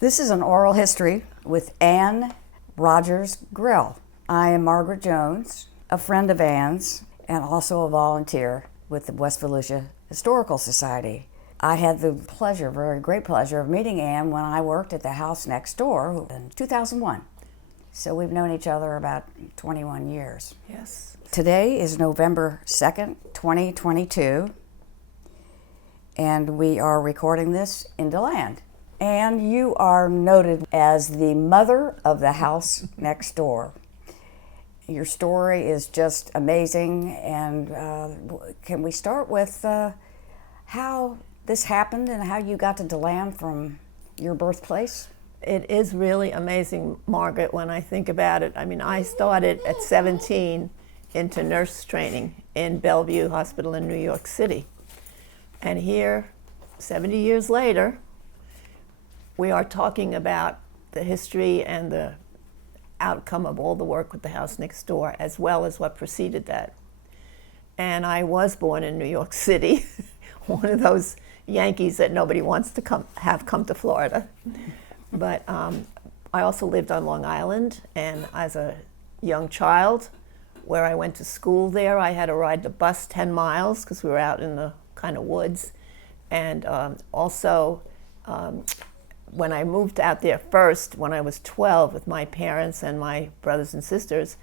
This is an oral history with Anne Rogers Grell. I am Margaret Jones, a friend of Anne's and also a volunteer with the West Volusia Historical Society. I had the pleasure, very great pleasure, of meeting Anne when I worked at the house next door in 2001. So we've known each other about 21 years. Yes. Today is November 2nd, 2022, and we are recording this in DeLand. And you are noted as the mother of the house next door. Your story is just amazing, and can we start with how this happened and how you got to DeLand from your birthplace? It is really amazing, Margaret, when I think about it. I mean, I started at 17 into nurse training in Bellevue Hospital in New York City. And here, 70 years later, we are talking about the history and the outcome of all the work with the house next door, as well as what preceded that. And I was born in New York City, one of those Yankees that nobody wants to come to Florida. But I also lived on Long Island, and as a young child, where I went to school there, I had to ride the bus 10 miles because we were out in the kind of woods. And also, when I moved out there first, when I was 12 with my parents and my brothers and sisters,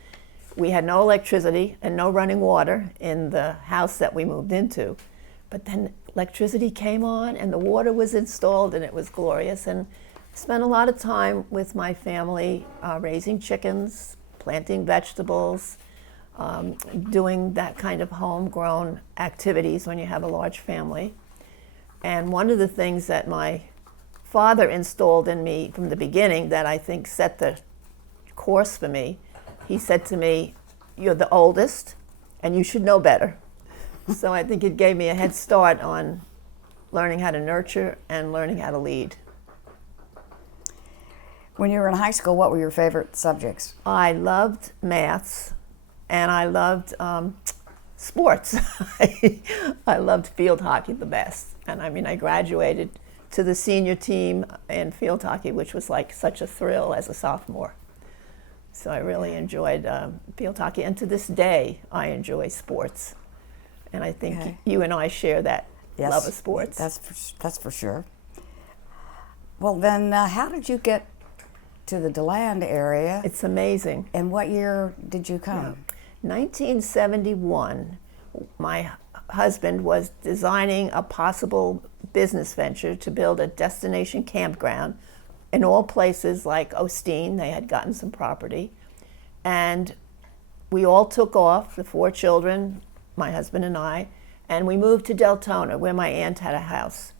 we had no electricity and no running water in the house that we moved into. But then electricity came on and the water was installed, and it was glorious. And I spent a lot of time with my family raising chickens, planting vegetables, doing that kind of homegrown activities when you have a large family. And one of the things that my father installed in me from the beginning that I think set the course for me, he said to me, "You're the oldest and you should know better." So I think it gave me a head start on learning how to nurture and learning how to lead. When you were in high school, what were your favorite subjects? I loved maths and I loved sports. I loved field hockey the best. And I mean, I graduated to the senior team in field hockey, which was like such a thrill as a sophomore. So I really enjoyed field hockey, and to this day, I enjoy sports. And I think you and I share that love of sports. That's for sure. Well, then, how did you get to the DeLand area? It's amazing. And what year did you come? 1971. My husband was designing a possible business venture to build a destination campground in all places like Osteen. They had gotten some property. And we all took off, the 4 children, my husband and I, and we moved to Deltona, where my aunt had a house.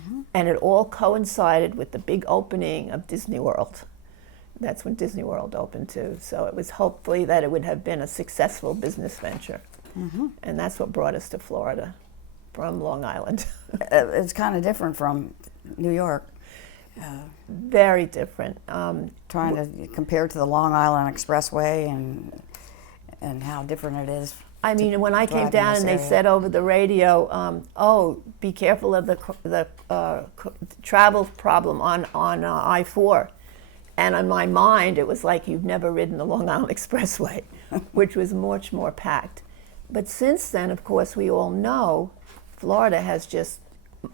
Mm-hmm. And it all coincided with the big opening of Disney World. That's when Disney World opened too. So it was hopefully that it would have been a successful business venture. Mm-hmm. And that's what brought us to Florida from Long Island. It's kind of different from New York. Very different. Trying to compare to the Long Island Expressway and how different it is. I mean, when I came down and they said over the radio, "Oh, be careful of the travel problem on I-4," and in my mind, it was like you've never ridden the Long Island Expressway, which was much more packed. But since then, of course, we all know Florida has just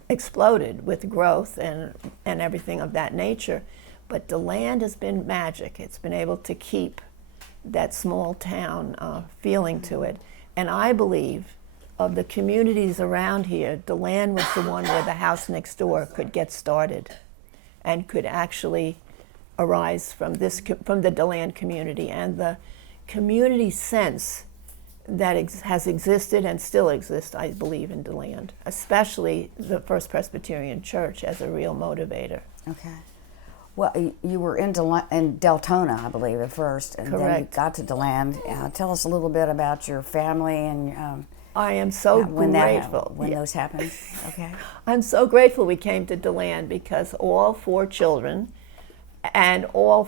exploded with growth and everything of that nature. But DeLand has been magic. It's been able to keep that small town feeling to it. And I believe of the communities around here, DeLand was the one where the house next door could get started and could actually arise from the DeLand community, and the community sense that has existed and still exists, I believe, in DeLand, especially the First Presbyterian Church as a real motivator. Okay. Well, you were in Deltona, I believe, at first, and Correct. Then you got to DeLand. Tell us a little bit about your family and I am so grateful. When those happened. Okay. I'm so grateful we came to DeLand because all 4 children and all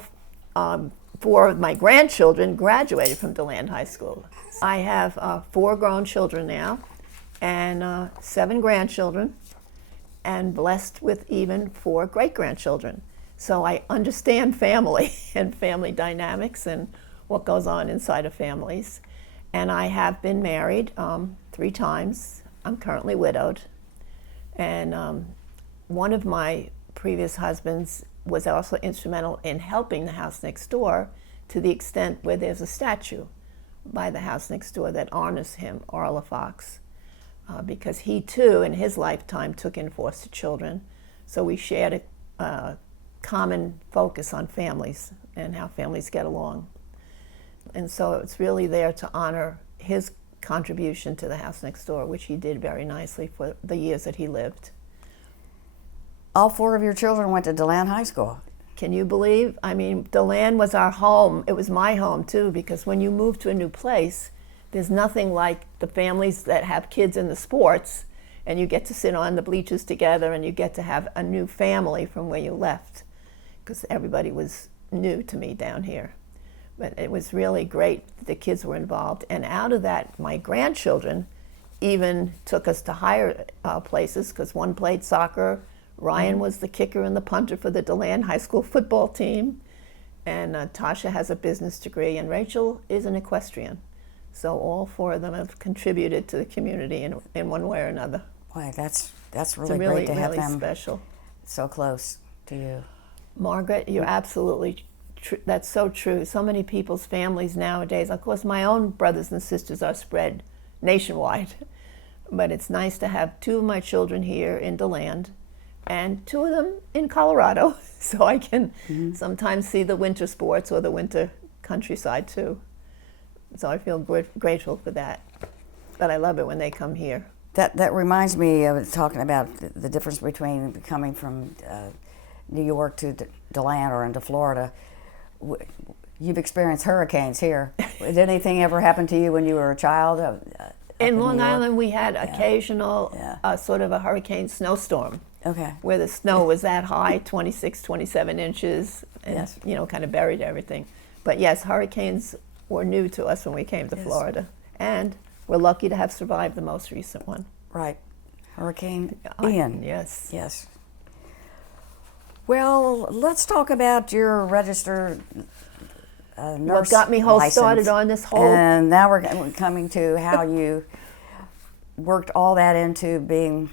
4 of my grandchildren graduated from DeLand High School. I have 4 grown children now and 7 grandchildren, and blessed with even 4 great-grandchildren. So I understand family and family dynamics and what goes on inside of families. And I have been married 3 times. I'm currently widowed. And one of my previous husbands was also instrumental in helping the house next door, to the extent where there's a statue by the house next door that honors him, Orla Fox, because he too in his lifetime took in foster children. So we shared a common focus on families and how families get along. And so it's really there to honor his contribution to the house next door, which he did very nicely for the years that he lived. All 4 of your children went to DeLand High School. Can you believe? I mean, DeLand was our home. It was my home too, because when you move to a new place, there's nothing like the families that have kids in the sports, and you get to sit on the bleachers together and you get to have a new family from where you left, because everybody was new to me down here. But it was really great that the kids were involved. And out of that, my grandchildren even took us to higher places, because one played soccer. Ryan was the kicker and the punter for the DeLand High School football team. And Tasha has a business degree, and Rachel is an equestrian. So all 4 of them have contributed to the community in one way or another. Boy, that's It's really, really, great to have really them special. so close to you. Margaret, you're absolutely that's so true. So many people's families nowadays, of course, my own brothers and sisters are spread nationwide, but it's nice to have 2 of my children here in DeLand and 2 of them in Colorado, so I can sometimes see the winter sports or the winter countryside too. So I feel grateful for that. But I love it when they come here. That reminds me of talking about the difference between coming from New York to DeLand or into Florida. You've experienced hurricanes here. Did anything ever happen to you when you were a child? In Long Island, we had occasional sort of a hurricane snowstorm. Okay. Where the snow was that high, 26, 27 inches, and Yes. kind of buried everything. But yes, hurricanes were new to us when we came to Florida. And we're lucky to have survived the most recent one. Right. Hurricane Ian. Yes. Yes. Well, let's talk about your registered nurse What got me started license. on this whole... And now we're coming to how you worked all that into being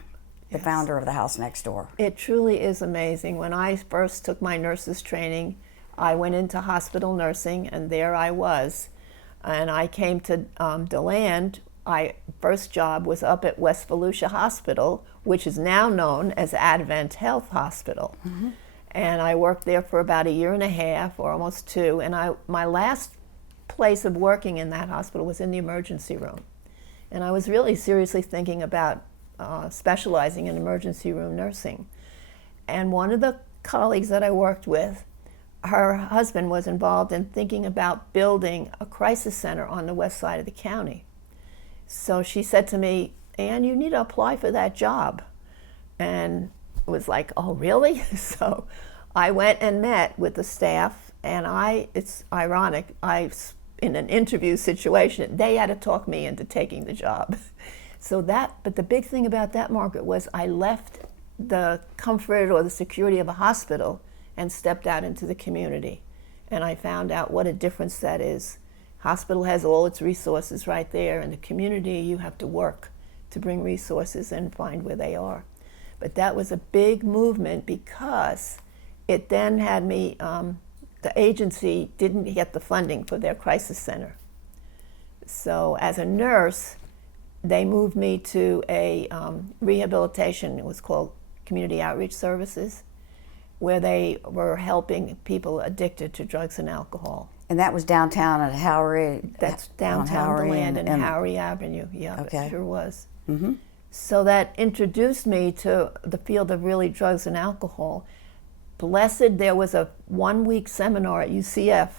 the founder of the house next door. It truly is amazing. When I first took my nurse's training, I went into hospital nursing, and there I was. And I came to DeLand. My first job was up at West Volusia Hospital, which is now known as Advent Health Hospital. And I worked there for about 1.5 years, or almost 2. And my last place of working in that hospital was in the emergency room. And I was really seriously thinking about specializing in emergency room nursing. And one of the colleagues that I worked with, her husband was involved in thinking about building a crisis center on the west side of the county. So she said to me, "Ann, you need to apply for that job." And it was like, oh, really? So I went and met with the staff, and it's ironic, in an interview situation, they had to talk me into taking the job. But the big thing about that, Margaret, was I left the comfort or the security of a hospital and stepped out into the community. And I found out what a difference that is. Hospital has all its resources right there. In the community, you have to work to bring resources and find where they are. But that was a big movement, because it then had me, the agency didn't get the funding for their crisis center. So as a nurse, they moved me to a rehabilitation, it was called Community Outreach Services, where they were helping people addicted to drugs and alcohol. And that was downtown at Howery? That's downtown DeLand and Howery Avenue, Okay. It sure was. So that introduced me to the field of really drugs and alcohol. Blessed, there was a 1-week seminar at UCF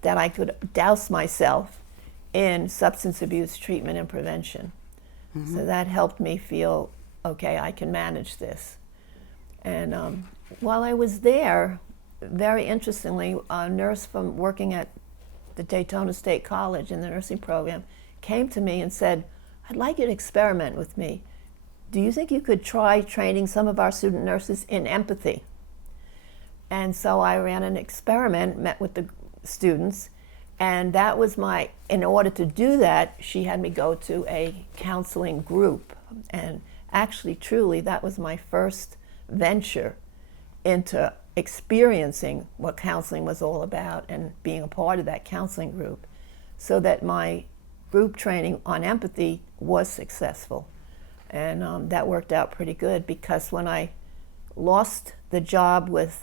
that I could douse myself in substance abuse treatment and prevention. So that helped me feel, okay, I can manage this. And while I was there, very interestingly, a nurse from working at the Daytona State College in the nursing program came to me and said, "I'd like you to experiment with me. Do you think you could try training some of our student nurses in empathy?" And so I ran an experiment, met with the students, and that was in order to do that, she had me go to a counseling group. And actually, truly, that was my first venture into experiencing what counseling was all about and being a part of that counseling group, so that my group training on empathy was successful. And that worked out pretty good, because when I lost the job was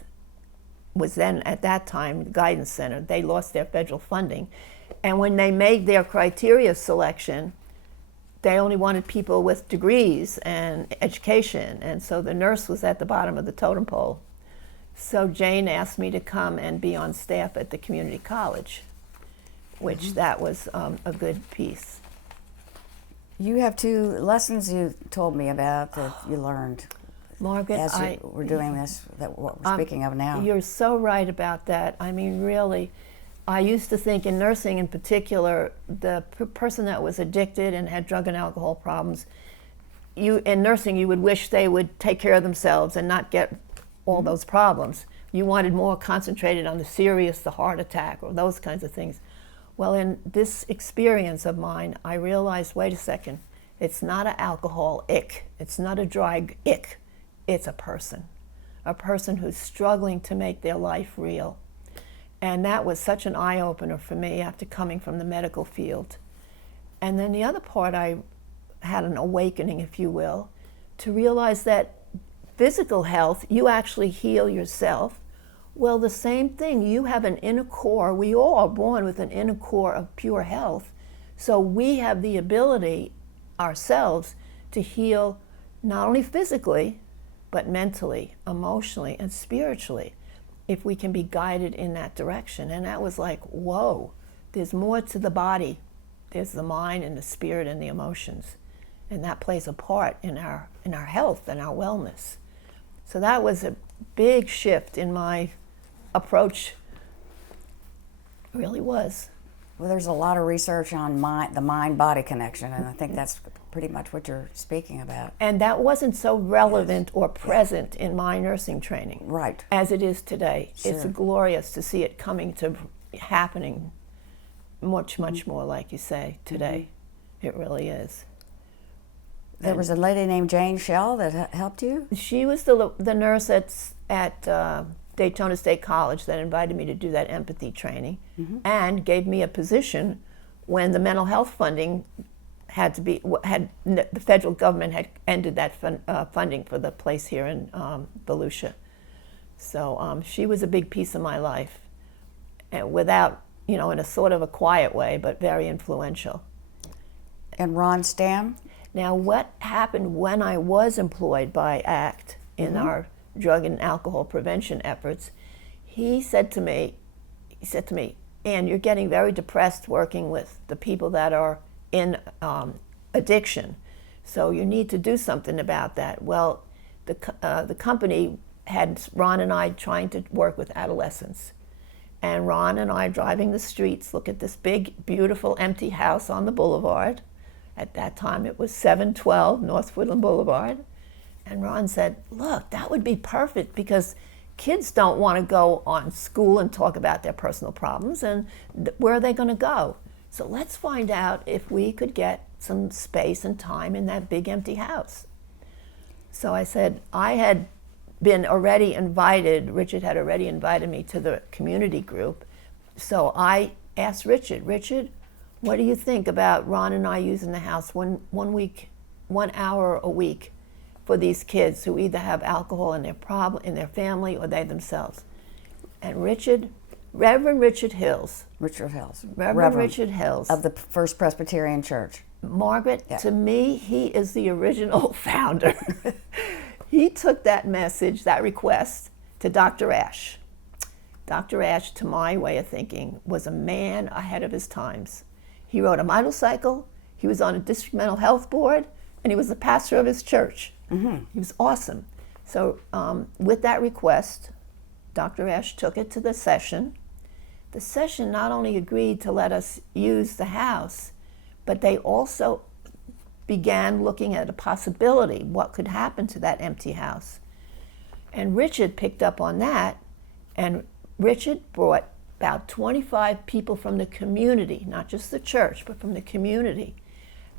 then at that time the Guidance Center, they lost their federal funding. And when they made their criteria selection, they only wanted people with degrees and education, and so the nurse was at the bottom of the totem pole. So Jane asked me to come and be on staff at the community college, which that was a good piece. You have 2 lessons you told me about that you learned, Margaret, as we're doing this, that what we're speaking of now. You're so right about that. I mean, really, I used to think in nursing in particular, the person that was addicted and had drug and alcohol problems, in nursing you would wish they would take care of themselves and not get all those problems. You wanted more concentrated on the serious, the heart attack, or those kinds of things. Well, in this experience of mine, I realized, wait a second, it's not an alcohol ick, it's not a drug ick, it's a person who's struggling to make their life real. And that was such an eye-opener for me after coming from the medical field. And then the other part, I had an awakening, if you will, to realize that physical health, you actually heal yourself. Well, the same thing, you have an inner core. We all are born with an inner core of pure health. So we have the ability ourselves to heal not only physically, but mentally, emotionally, and spiritually, if we can be guided in that direction. And that was like, whoa, there's more to the body. There's the mind and the spirit and the emotions. And that plays a part in our health and our wellness. So that was a big shift in my approach. It really was. Well, there's a lot of research on the mind-body connection, and I think that's pretty much what you're speaking about. And that wasn't so relevant or present in my nursing training, Right. as it is today. Sure. It's glorious to see it coming to happening much, much more, like you say, today. It really is. There was a lady named Jane Shell that helped you? She was the nurse at Daytona State College that invited me to do that empathy training, and gave me a position when the mental health funding the federal government had ended that funding for the place here in Volusia. So she was a big piece of my life, and without, in a sort of a quiet way, but very influential. And Ron Stamm? Now, what happened when I was employed by ACT in our drug and alcohol prevention efforts, he said to me, Ann, you're getting very depressed working with the people that are in addiction, so you need to do something about that. Well, the company had Ron and I trying to work with adolescents, and Ron and I driving the streets, look at this big, beautiful, empty house on the boulevard. At that time, it was 712 North Woodland Boulevard. And Ron said, look, that would be perfect, because kids don't want to go on school and talk about their personal problems, and where are they going to go? So let's find out if we could get some space and time in that big empty house. So I said, I had been already invited, Richard had already invited me to the community group. So I asked Richard, what do you think about Ron and I using the house one hour a week for these kids who either have alcohol in their family or they themselves? And Reverend Richard Hills. Reverend Richard Hills. Of the First Presbyterian Church. Margaret, to me, he is the original founder. He took that message, that request, to Dr. Ash. Dr. Ash, to my way of thinking, was a man ahead of his times. He rode a motorcycle, he was on a district mental health board, and he was the pastor of his church. He was awesome. So with that request, Dr. Ash took it to the session. The session not only agreed to let us use the house, but they also began looking at a possibility, what could happen to that empty house. And Richard picked up on that And Richard brought about 25 people from the community, not just the church, but from the community.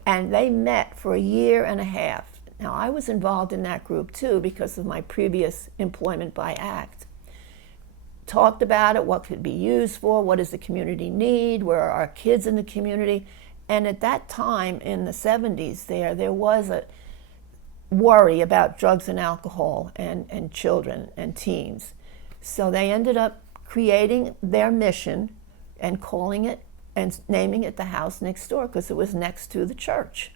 And they met for a year and a half. Now, I was involved in that group too because of my previous employment by ACT. Talked about it, what could be used for, what does the community need, where are our kids in the community. And at that time in the 70s there was a worry about drugs and alcohol and children and teens. So they ended up creating their mission and calling it and naming it the house next door because it was next to the church.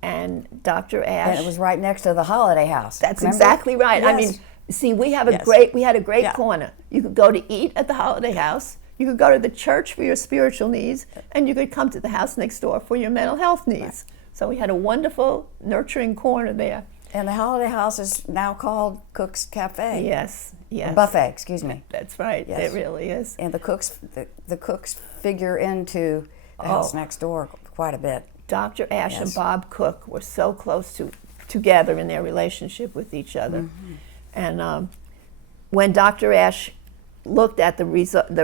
And Dr. Ash... And it was right next to the Holiday House. That's remember? exactly right. Yes. I mean, see, we had a Yes. great corner. You could go to eat at the Holiday House, you could go to the church for your spiritual needs, and you could come to the house next door for your mental health needs. Right. So we had a wonderful, nurturing corner there. And the Holiday House is now called Cook's Cafe. Yes, yes. Buffet, excuse me. That's right. Yes. It really is. And the cooks figure into the house next door quite a bit. Dr. Ash Yes. and Bob Cook were so close together in their relationship with each other. Mm-hmm. And when Dr. Ash looked at the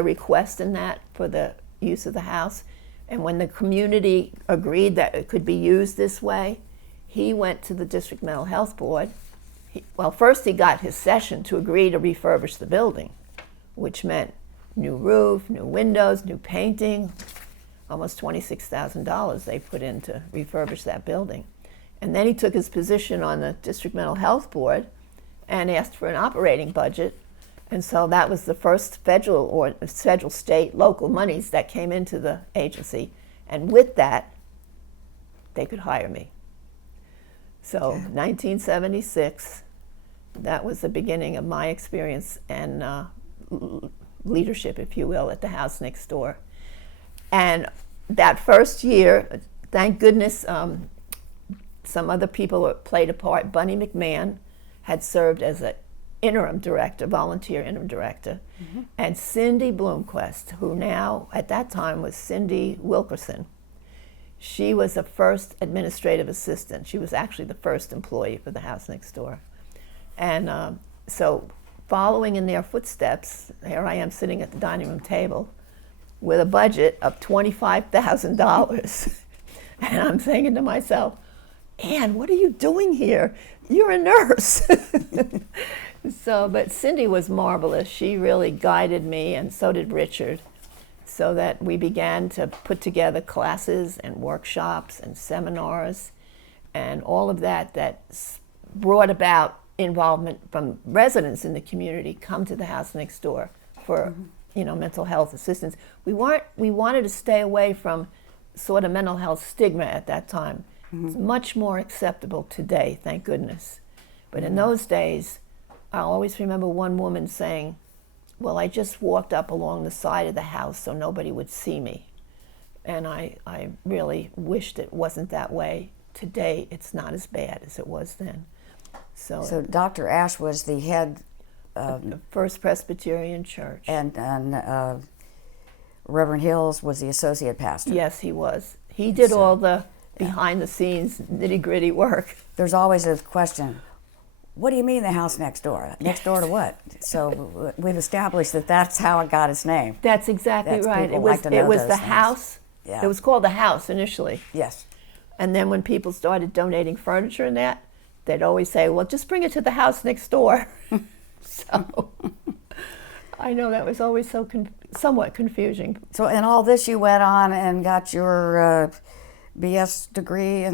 request in that for the use of the house, and when the community agreed that it could be used this way, he went to the District Mental Health Board. First he got his session to agree to refurbish the building, which meant new roof, new windows, new painting, almost $26,000 they put in to refurbish that building. And then he took his position on the District Mental Health Board and asked for an operating budget. And so that was the first federal, state, local monies that came into the agency. And with that, they could hire me. So 1976, that was the beginning of my experience and leadership, if you will, at the house next door. And that first year, thank goodness, some other people played a part. Bunny McMahon had served as an interim director, volunteer interim director, mm-hmm. and Cindy Bloomquist, who now, at that time, was Cindy Wilkerson. She was the first administrative assistant. She was actually the first employee for the house next door. And so following in their footsteps, here I am sitting at the dining room table with a budget of $25,000. And I'm thinking to myself, Ann, what are you doing here? You're a nurse. But Cindy was marvelous. She really guided me, and so did Richard, so that we began to put together classes and workshops and seminars and all of that brought about involvement from residents in the community come to the house next door for mm-hmm. Mental health assistance. We wanted to stay away from sort of mental health stigma at that time. Mm-hmm. It's much more acceptable today, thank goodness. But mm-hmm. in those days, I'll always remember one woman saying, well, I just walked up along the side of the house so nobody would see me. And I really wished it wasn't that way. Today, it's not as bad as it was then. So Dr. Ash was the head of the First Presbyterian Church. And Reverend Hills was the associate pastor. Yes, he was. He did all the behind-the-scenes nitty-gritty work. There's always a question, what do you mean the house next door? Next door to what? So we've established that that's how it got its name. That's exactly right. It was the house. Yeah. It was called the house initially. Yes. And then when people started donating furniture and that, they'd always say, well, just bring it to the house next door. So I know that was always somewhat confusing. So in all this, you went on and got your BS degree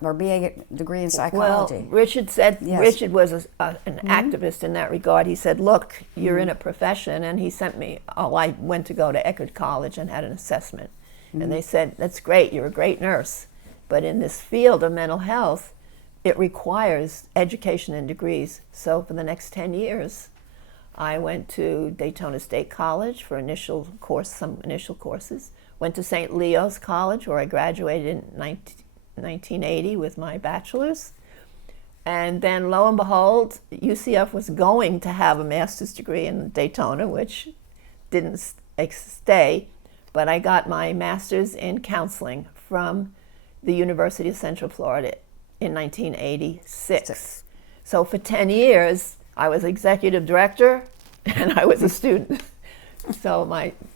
or BA degree in psychology. Well, Richard said, yes. Richard was an mm-hmm. activist in that regard. He said, look, you're mm-hmm. in a profession, and he sent me, I went to go to Eckerd College and had an assessment. Mm-hmm. And they said, that's great, you're a great nurse, but in this field of mental health, it requires education and degrees. So for the next 10 years, I went to Daytona State College for some initial courses. Went to St. Leo's College, where I graduated in 1980 with my bachelor's. And then, lo and behold, UCF was going to have a master's degree in Daytona, which didn't stay. But I got my master's in counseling from the University of Central Florida in 1986. So for 10 years, I was executive director and I was a student. So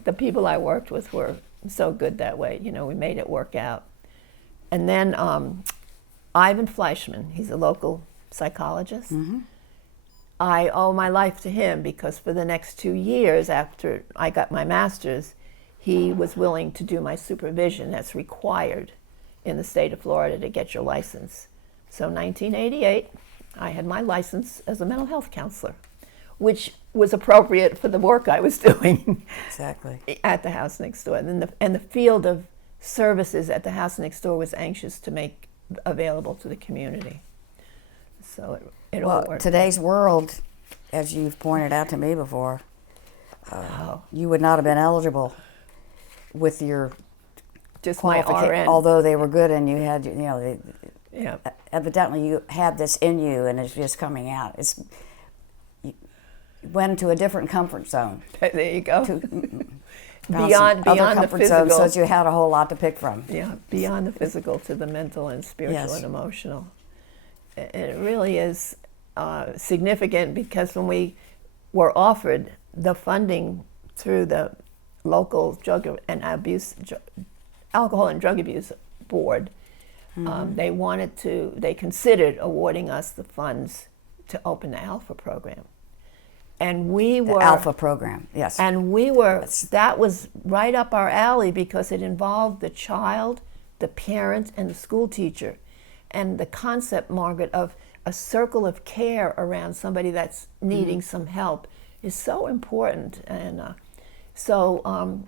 the people I worked with were so good that way. You know, we made it work out. And then Ivan Fleischman, he's a local psychologist. I owe my life to him because for the next 2 years after I got my master's, he was willing to do my supervision that's required in the state of Florida to get your license. So 1988, I had my license as a mental health counselor, which was appropriate for the work I was doing Exactly. at the house next door. And the field of services at the house next door was anxious to make available to the community. So it all Well, worked. today's world, as you've pointed out to me before, you would not have been eligible with your Just my RN. although they were good and you had, you know, Yeah. evidently you had this in you and it's just coming out. You went into a different comfort zone. There you go. Beyond Beyond the comfort physical. zone, so that you had a whole lot to pick from. Yeah, beyond the physical to the mental and spiritual Yes. and emotional. It really is significant because when we were offered the funding through the local alcohol and drug abuse board, they considered awarding us the funds to open the Alpha program. And we were The Alpha program, yes. And that was right up our alley because it involved the child, the parent, and the school teacher. And the concept, Margaret, of a circle of care around somebody that's needing some help is so important. And so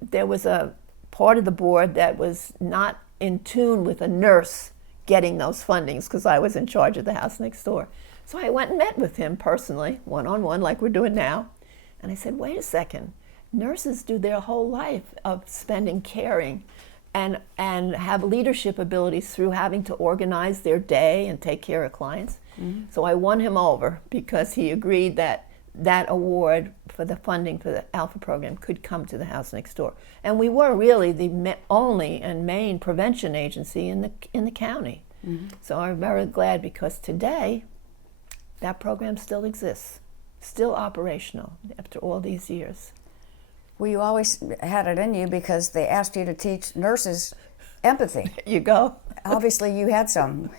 there was a part of the board that was not in tune with a nurse getting those fundings because I was in charge of the house next door. So I went and met with him personally, one-on-one, like we're doing now. And I said, wait a second, nurses do their whole life of spending caring and have leadership abilities through having to organize their day and take care of clients. So I won him over because he agreed that that award for the funding for the Alpha program could come to the house next door. And we were really the only and main prevention agency in the county. So I'm very glad because today that program still exists, still operational after all these years. Well, you always had it in you because they asked you to teach nurses empathy. You go. Obviously, you had some.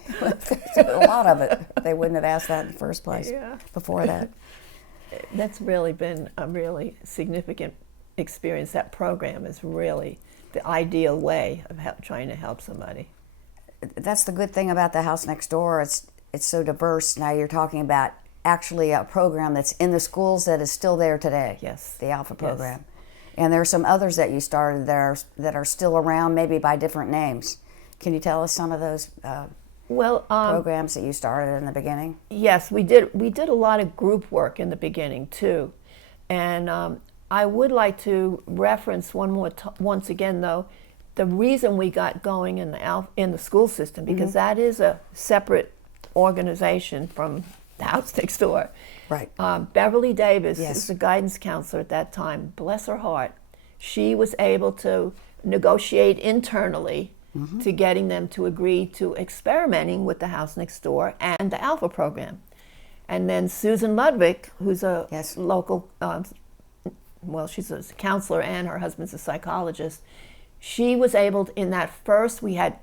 A lot of it. They wouldn't have asked that in the first place before that. That's really been a really significant experience. That program is really the ideal way of trying to help somebody. That's the good thing about the house next door. It's so diverse. Now you're talking about actually a program that's in the schools that is still there today. Yes. The Alpha program. And there are some others that you started there that are still around, maybe by different names. Can you tell us some of those programs that you started in the beginning? Yes, we did. We did a lot of group work in the beginning too, and I would like to reference once again though, the reason we got going in the school system because that is a separate organization from the house next door. Right. Beverly Davis is the guidance counselor at that time. Bless her heart. She was able to negotiate internally to getting them to agree to experimenting with the house next door and the Alpha program. And then Susan Ludwig, who's a local, she's a counselor and her husband's a psychologist. She was able to, in that first, we had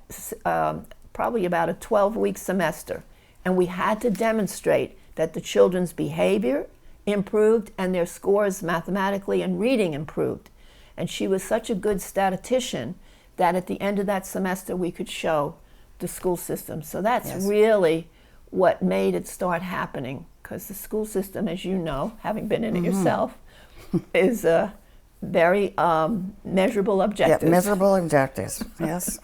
probably about a 12-week semester. And we had to demonstrate that the children's behavior improved and their scores mathematically and reading improved. And she was such a good statistician that at the end of that semester we could show the school system. So that's really what made it start happening, because the school system, as you know, having been in it yourself, is very measurable objectives. Yeah, measurable objectives, yes.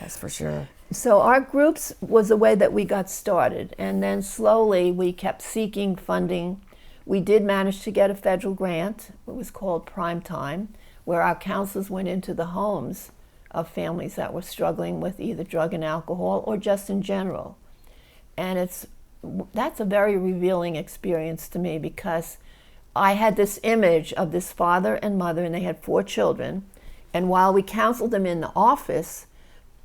That's for sure. So our groups was a way that we got started, and then slowly we kept seeking funding. We did manage to get a federal grant. It was called Prime Time, where our counselors went into the homes of families that were struggling with either drug and alcohol or just in general. And that's a very revealing experience to me because I had this image of this father and mother, and they had 4 children, and while we counseled them in the office,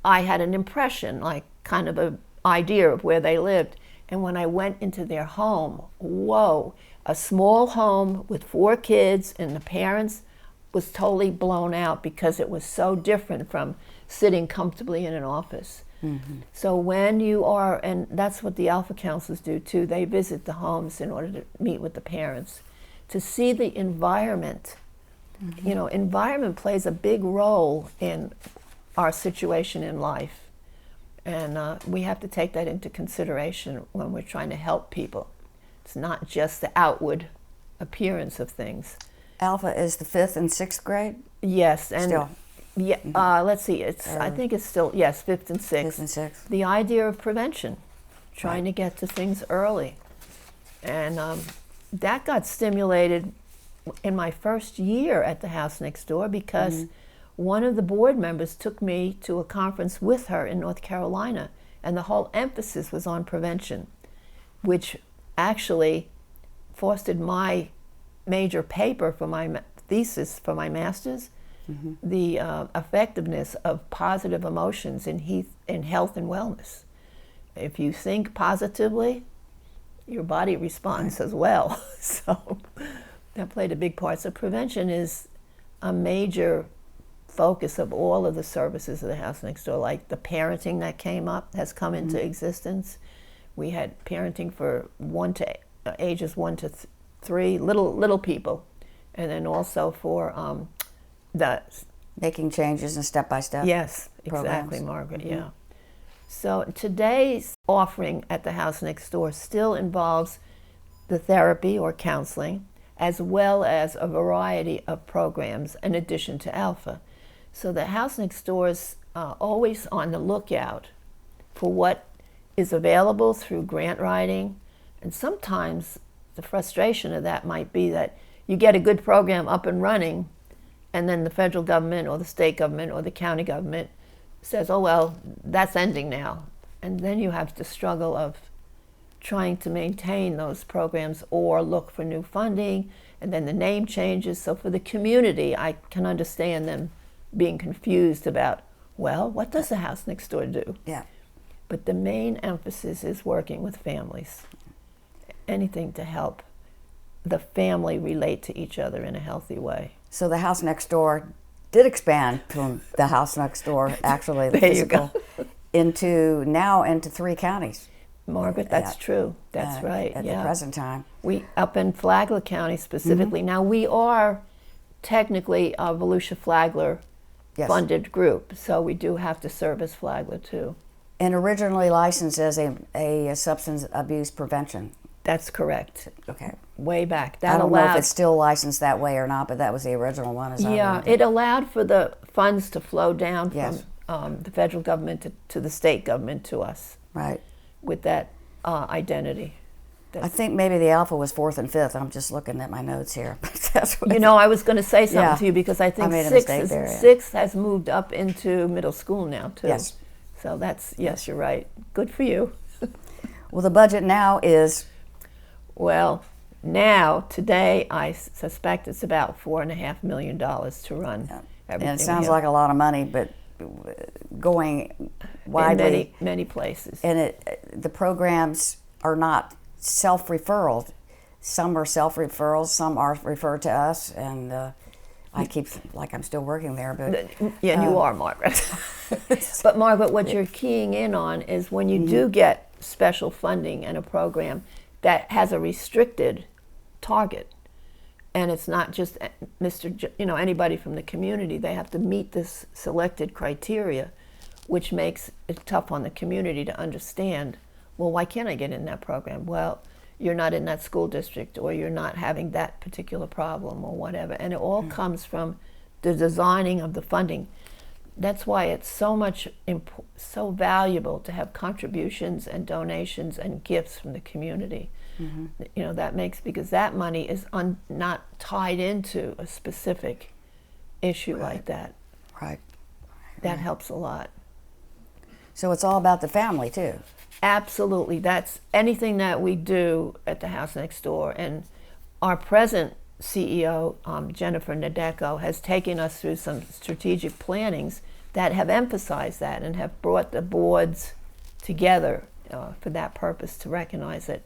I had an impression, like kind of an idea of where they lived. And when I went into their home, whoa, a small home with 4 kids, and the parents was totally blown out because it was so different from sitting comfortably in an office. So when you are, and that's what the Alpha counselors do too, they visit the homes in order to meet with the parents, to see the environment. You know, environment plays a big role in our situation in life. And we have to take that into consideration when we're trying to help people. It's not just the outward appearance of things. Alpha is the 5th and 6th grade? Yes, and Still. yeah, let's see. I think it's still, yes, 5th and 6th. 5th and 6th. The idea of prevention, trying to get to things early, and that got stimulated in my first year at the house next door because one of the board members took me to a conference with her in North Carolina, and the whole emphasis was on prevention, which actually fostered my major paper for my thesis for my master's, the effectiveness of positive emotions in health and wellness. If you think positively, your body responds as well. So that played a big part. So prevention is a major focus of all of the services of the house next door, like the parenting that came up has come into existence. We had parenting for ages 1 to 3, little people, and then also for the Making changes and step-by-step. yes, programs. exactly, Margaret. Yeah. So today's offering at the house next door still involves the therapy or counseling, as well as a variety of programs in addition to Alpha. So the house next door is always on the lookout for what is available through grant writing, and sometimes the frustration of that might be that you get a good program up and running, and then the federal government or the state government or the county government says, oh, well, that's ending now. And then you have the struggle of trying to maintain those programs or look for new funding, and then the name changes. So for the community, I can understand them being confused about, well, what does the house next door do? Yeah. But the main emphasis is working with families. Anything to help the family relate to each other in a healthy way. So the house next door did expand from the house next door, actually, the There you physical, into 3 counties. Margaret, that's true. That's right. At yeah. the present time. We up in Flagler County specifically. Now we are technically a Volusia Flagler Yes. funded group, so we do have to service Flagler too. And originally licensed as a substance abuse prevention. That's correct. Okay. Way back. I don't know if it's still licensed that way or not, but that was the original one. As I yeah, remember. it allowed for the funds to flow down Yes. from the federal government to the state government to us Right. with that identity. I think maybe the Alpha was 4th and 5th. I'm just looking at my notes here. That's what You know, I was going to say something Yeah. to you because I think made a 6 mistake there, yeah. 6 has moved up into middle school now too. Yes. So that's, yes, you're right. Good for you. Well, the budget now is, Well, now, today, I suspect it's about $4.5 million to run everything. and it sounds we have like a lot of money, but going in widely. many places. And the programs are not self-referral. Some are self-referrals, some are referred to us, and I keep like I'm still working there, but Yeah, you are, Margaret. But Margaret, what you're keying in on is when you do get special funding in a program that has a restricted target, and it's not just anybody from the community. They have to meet this selected criteria, which makes it tough on the community to understand, well, why can't I get in that program? Well, you're not in that school district, or you're not having that particular problem, or whatever. And it all comes from the designing of the funding. That's why it's so valuable to have contributions and donations and gifts from the community. You know, that makes, because that money is not tied into a specific issue like that. right. That helps a lot. So it's all about the family too. Absolutely. That's anything that we do at the house next door. And our present CEO, Jennifer Nadeko, has taken us through some strategic plannings that have emphasized that and have brought the boards together for that purpose, to recognize that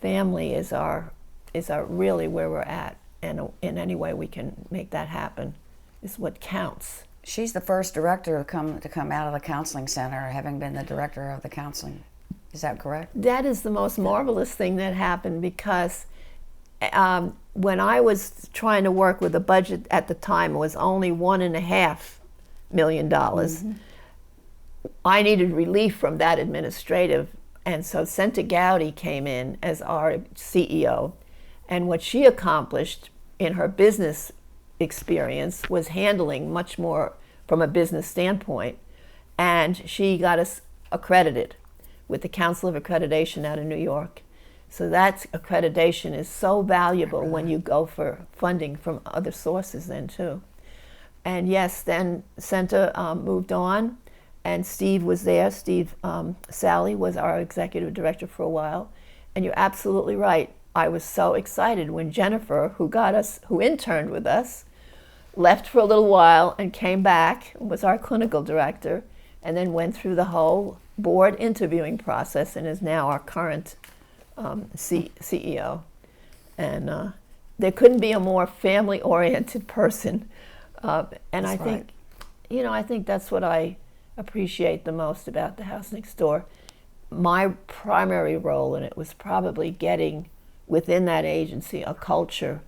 family is our really where we're at, and in any way we can make that happen is what counts. She's the first director to come out of the counseling center, having been the director of the counseling. Is that correct? That is the most marvelous thing that happened, because when I was trying to work with a budget at the time, it was only $1.5 million. Mm-hmm. I needed relief from that administrative, and so Senta Gowdy came in as our CEO, and what she accomplished in her business experience was handling much more from a business standpoint, and she got us accredited with the Council of Accreditation out of New York. So that accreditation is so valuable when you go for funding from other sources then too. And yes, then Senta moved on, and Steve was there. Steve Sally was our executive director for a while. And you're absolutely right. I was so excited when Jennifer, who interned with us, left for a little while and came back, was our clinical director, and then went through the whole board interviewing process and is now our current CEO. And there couldn't be a more family-oriented person. And I think, I think that's what I appreciate the most about the House Next Door. My primary role in it was probably getting within that agency a culture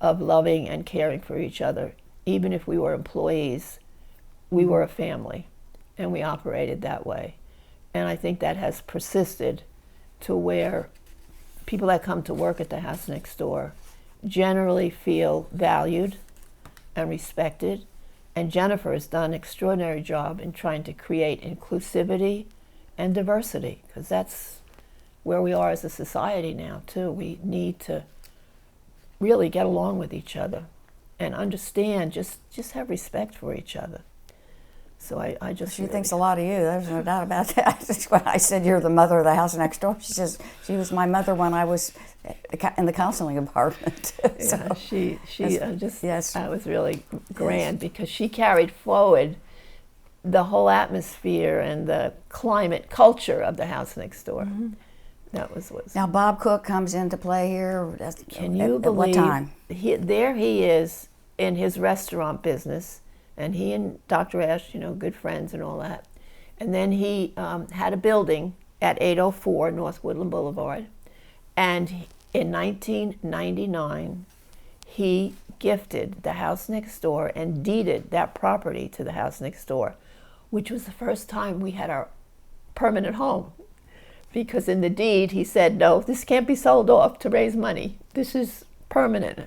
of loving and caring for each other. Even if we were employees, we were a family, and we operated that way. And I think that has persisted to where people that come to work at the House Next Door generally feel valued and respected. And Jennifer has done an extraordinary job in trying to create inclusivity and diversity, because that's where we are as a society now too. We need to really get along with each other and understand, just have respect for each other. So I just She thinks a lot of you. There's no doubt about that. That's when I said you're the mother of the House Next Door. She says she was my mother when I was in the counseling department. So, yeah, she yes. That was really grand, because she carried forward the whole atmosphere and the climate culture of the House Next Door. Mm-hmm. That was what. Now Bob Cook comes into play here. Can you believe? At what time? There he is in his restaurant business. And he and Dr. Ash, good friends and all that. And then he had a building at 804 North Woodland Boulevard. And in 1999, he gifted the House Next Door and deeded that property to the House Next Door, which was the first time we had our permanent home. Because in the deed, he said, no, this can't be sold off to raise money. This is permanent.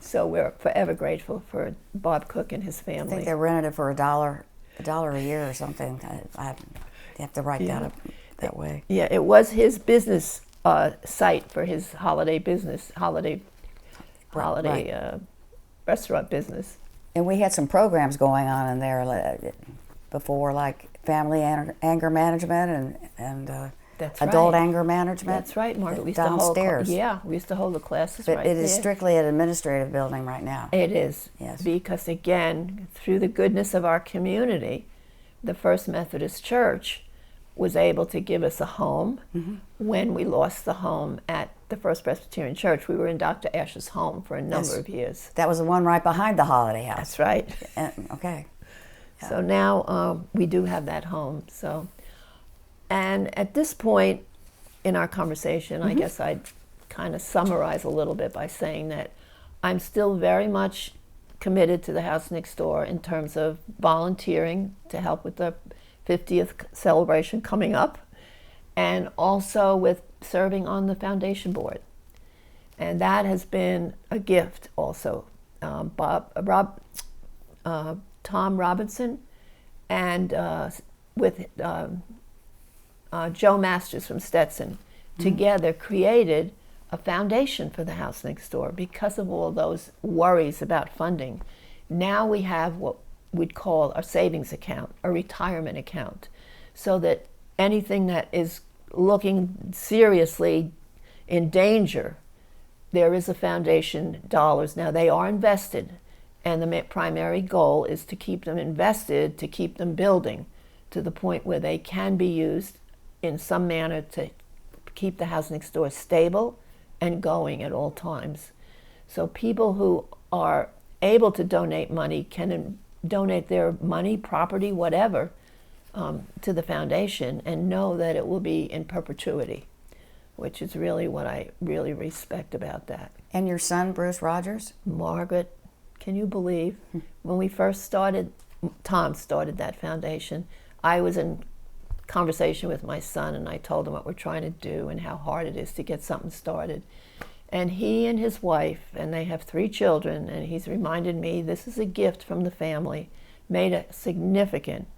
So we're forever grateful for Bob Cook and his family. I think they rented it for $1 a year or something. I have to write that up that way. Yeah, it was his business site for his holiday restaurant business. And we had some programs going on in there before, like family anger management and That's adult right. anger management. That's right, Margaret. We used downstairs. we used to hold the classes but right it is there. strictly an administrative building right now. It is. Yes. Because again, through the goodness of our community, the First Methodist Church was able to give us a home. Mm-hmm. When we lost the home at the First Presbyterian Church, we were in Dr. Ash's home for a number of years. That was the one right behind the Holiday House. That's right. Okay. Yeah. So now we do have that home. And at this point in our conversation, I guess I'd kind of summarize a little bit by saying that I'm still very much committed to the House Next Door in terms of volunteering to help with the 50th celebration coming up, and also with serving on the foundation board. And that has been a gift also. Tom Robinson and with Joe Masters from Stetson together created a foundation for the House Next Door because of all those worries about funding. Now we have what we'd call a savings account, a retirement account, so that anything that is looking seriously in danger, there is a foundation dollars. Now they are invested, and the primary goal is to keep them invested, to keep them building to the point where they can be used in some manner to keep the House Next Door stable and going at all times. So people who are able to donate money can donate their money, property, whatever, to the foundation and know that it will be in perpetuity, which is really what I really respect about that. And your son, Bruce Rogers? Margaret, can you believe when we first started, Tom started that foundation, I was in conversation with my son and I told him what we're trying to do and how hard it is to get something started. And he and his wife, and they have 3 children, and he's reminded me this is a gift from the family, made a significant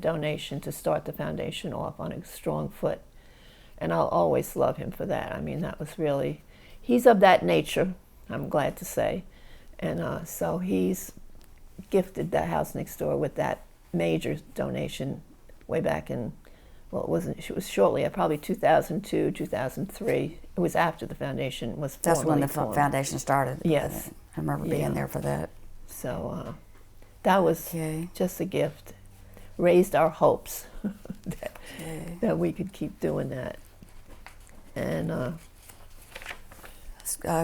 donation to start the foundation off on a strong foot. And I'll always love him for that. I mean, that was really, he's of that nature, I'm glad to say. And so he's gifted the house next door with that major donation way back in, well, it was shortly, probably 2002, 2003. It was after the foundation was formally That's when the formed. Foundation started. Yes. I remember being there for that. So that was Okay. just a gift. Raised our hopes that we could keep doing that. And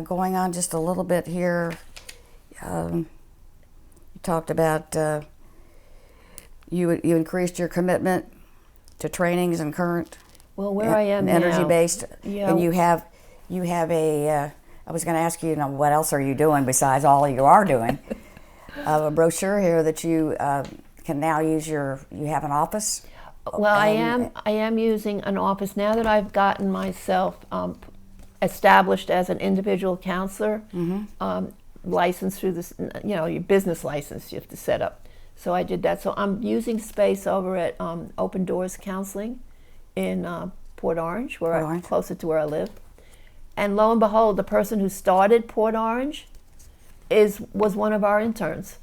Going on just a little bit here, you talked about you increased your commitment to trainings and current. well, where I am now, energy based, yeah. and you have a. I was going to ask you, what else are you doing besides all you are doing? A brochure here that you can now use you have an office. Well, I am using an office now that I've gotten myself established as an individual counselor, licensed through this, your business license you have to set up. So I did that. So I'm using space over at Open Doors Counseling in Port Orange, closer to where I live. And lo and behold, the person who started Port Orange was one of our interns.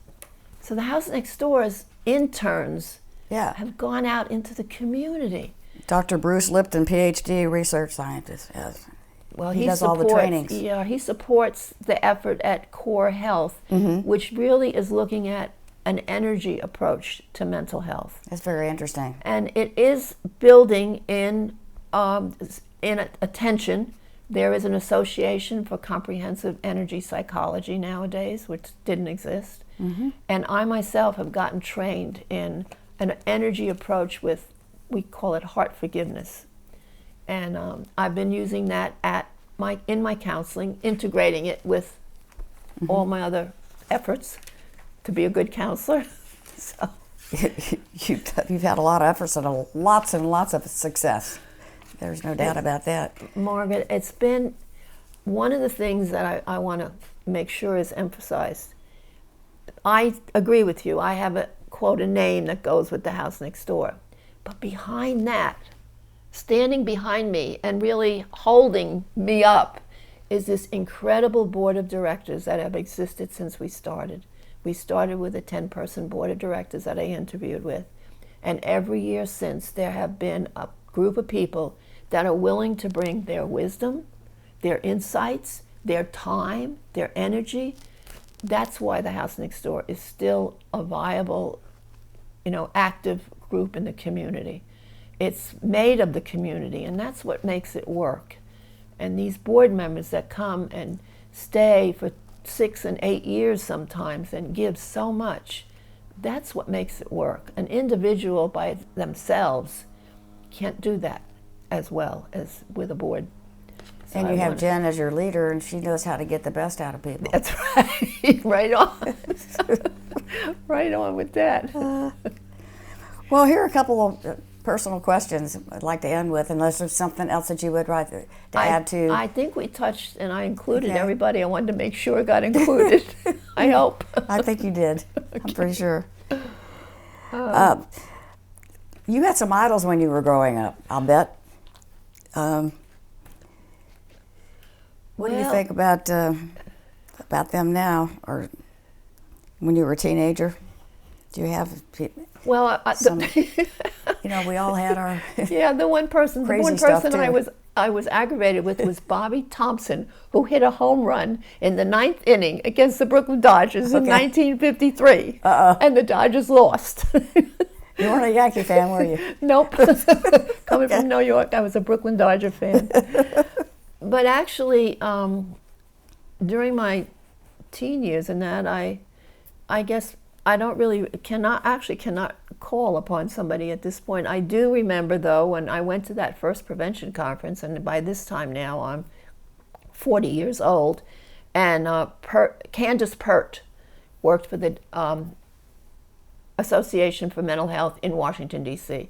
So the house next door's interns have gone out into the community. Dr. Bruce Lipton, PhD, research scientist. Yes. Well, he does all the trainings. Yeah, he supports the effort at Core Health, which really is looking at an energy approach to mental health. That's very interesting. And it is building in attention. There is an association for comprehensive energy psychology nowadays, which didn't exist. And I myself have gotten trained in an energy approach with, we call it heart forgiveness. And I've been using that in my counseling, integrating it with all my other efforts to be a good counselor. So You've had a lot of efforts and lots of success. There's no doubt about that. Margaret, it's been one of the things that I want to make sure is emphasized. I agree with you. I have a name that goes with the house next door. But behind that, standing behind me and really holding me up, is this incredible board of directors that have existed since we started. We started with a 10-person board of directors that I interviewed with. And every year since, there have been a group of people that are willing to bring their wisdom, their insights, their time, their energy. That's why the house next door is still a viable, active group in the community. It's made of the community, and that's what makes it work. And these board members that come and stay for 6 and 8 years sometimes and give so much, that's what makes it work. An individual by themselves can't do that as well as with a board. So And you have Jen as your leader, and she knows how to get the best out of people. That's right. Right on. Right on with that. Well, here are a couple of personal questions I'd like to end with, unless there's something else that you would like to add to. I think we touched, and I included everybody. I wanted to make sure got included. I hope. I think you did. Okay. I'm pretty sure. You had some idols when you were growing up, I'll bet. What do you think about them now, or when you were a teenager? Do you have? Well, we all had our. Yeah, the one person I was aggravated with was Bobby Thompson, who hit a home run in the 9th inning against the Brooklyn Dodgers in 1953, and the Dodgers lost. You weren't a Yankee fan, were you? Nope. Coming from New York, I was a Brooklyn Dodger fan. But actually, during my teen years and that, I guess I don't really cannot call upon somebody at this point. I do remember though when I went to that first prevention conference, and by this time now I'm 40 years old, and Candace Pert worked for the Association for Mental Health in Washington, D.C.,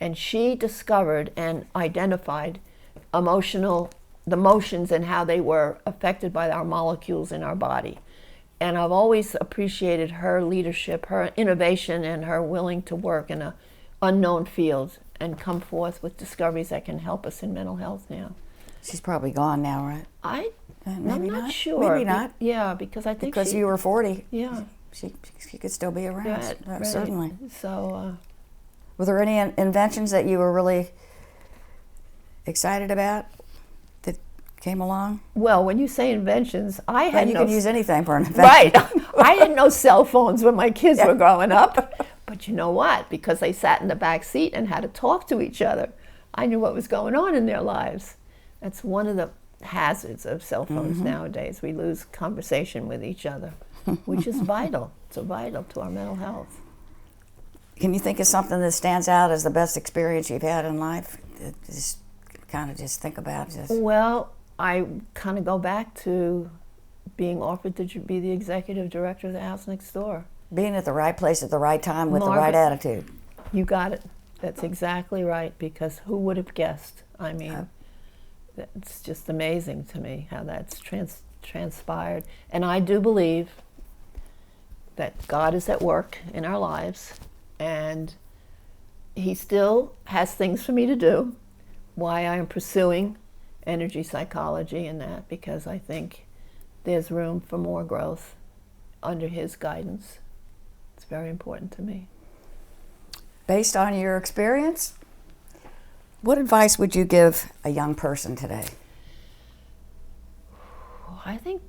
and she discovered and identified the motions and how they were affected by our molecules in our body. And I've always appreciated her leadership, her innovation, and her willing to work in an unknown field and come forth with discoveries that can help us in mental health now. She's probably gone now, right? I'm not sure. Maybe not. Yeah, because I think because you were 40. Yeah. She could still be around. Right. Certainly. So. Were there any inventions that you were really excited about that came along? Well, when you say inventions, I had you no... can use anything for an invention. Right. I had no cell phones when my kids were growing up. But you know what? Because they sat in the back seat and had to talk to each other, I knew what was going on in their lives. That's one of the hazards of cell phones nowadays. We lose conversation with each other, which is vital. It's vital to our mental health. Can you think of something that stands out as the best experience you've had in life? Just think about it. Well, I kind of go back to being offered to be the executive director of the house next door. Being at the right place at the right time with the right attitude. You got it. That's exactly right, because who would have guessed? I mean, it's just amazing to me how that's transpired. And I do believe that God is at work in our lives, and He still has things for me to do. Why I am pursuing energy psychology and that, because I think there's room for more growth under His guidance. It's very important to me. Based on your experience, what advice would you give a young person today? I think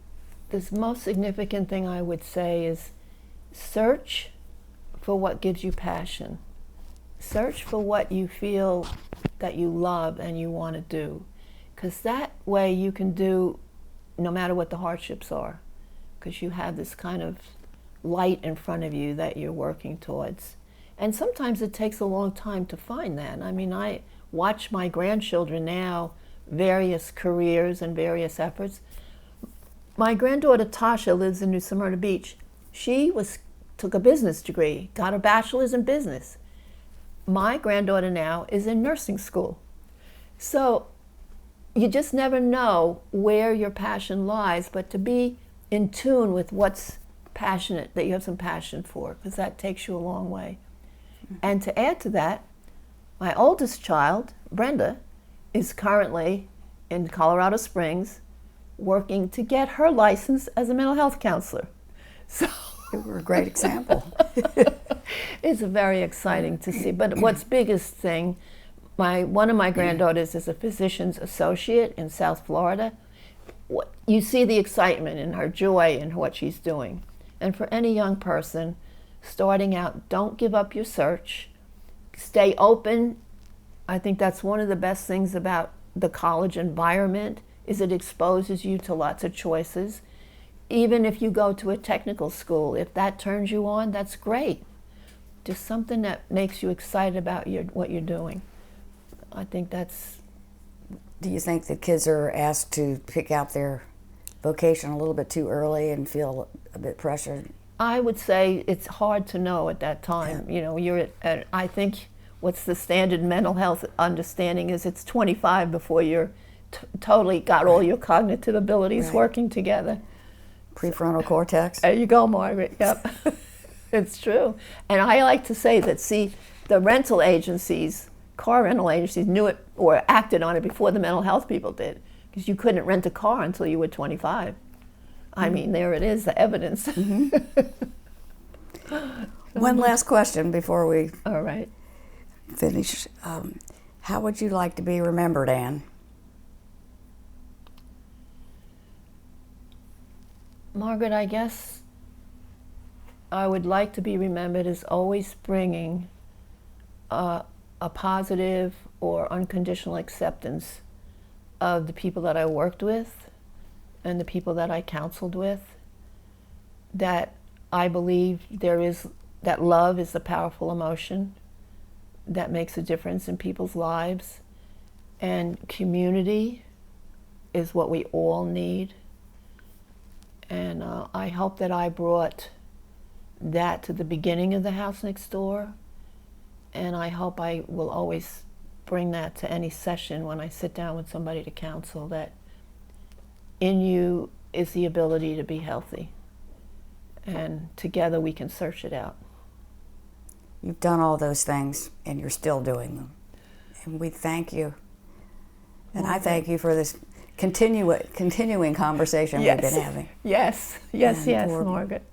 the most significant thing I would say is search for what gives you passion. Search for what you feel that you love and you want to do, because that way you can do no matter what the hardships are, because you have this kind of light in front of you that you're working towards. And sometimes it takes a long time to find that. I mean, I watch my grandchildren now, various careers and various efforts. My granddaughter Tasha lives in New Smyrna Beach. She took a business degree, got a bachelor's in business. My granddaughter now is in nursing school. So you just never know where your passion lies, but to be in tune with what's passionate, that you have some passion for, because that takes you a long way. And to add to that, my oldest child, Brenda, is currently in Colorado Springs working to get her license as a mental health counselor. So you were a great example. It's very exciting to see. But what's biggest thing, one of my granddaughters is a physician's associate in South Florida. You see the excitement and her joy in what she's doing. And for any young person starting out, don't give up your search. Stay open. I think that's one of the best things about the college environment, is it exposes you to lots of choices. Even if you go to a technical school, if that turns you on, that's great. Just something that makes you excited about what you're doing. I think that's... Do you think that kids are asked to pick out their vocation a little bit too early and feel a bit pressured? I would say it's hard to know at that time. Yeah. You know, I think what's the standard mental health understanding is it's 25 before you're totally got all your cognitive abilities working together. Prefrontal cortex. There you go, Margaret. Yep. It's true. And I like to say that, see, the rental agencies, car rental agencies, knew it or acted on it before the mental health people did, because you couldn't rent a car until you were 25. I mean, there it is, the evidence. One last question before we finish. How would you like to be remembered, Anne? Margaret, I guess I would like to be remembered as always bringing a positive or unconditional acceptance of the people that I worked with and the people that I counseled with, that I believe that love is a powerful emotion that makes a difference in people's lives, and community is what we all need. And I hope that I brought that to the beginning of the House Next Door, and I hope I will always bring that to any session when I sit down with somebody to counsel, that in you is the ability to be healthy, and together we can search it out. You've done all those things, and you're still doing them. And we thank you. And I thank you for this continuing conversation we've been having. Yes, And Margaret.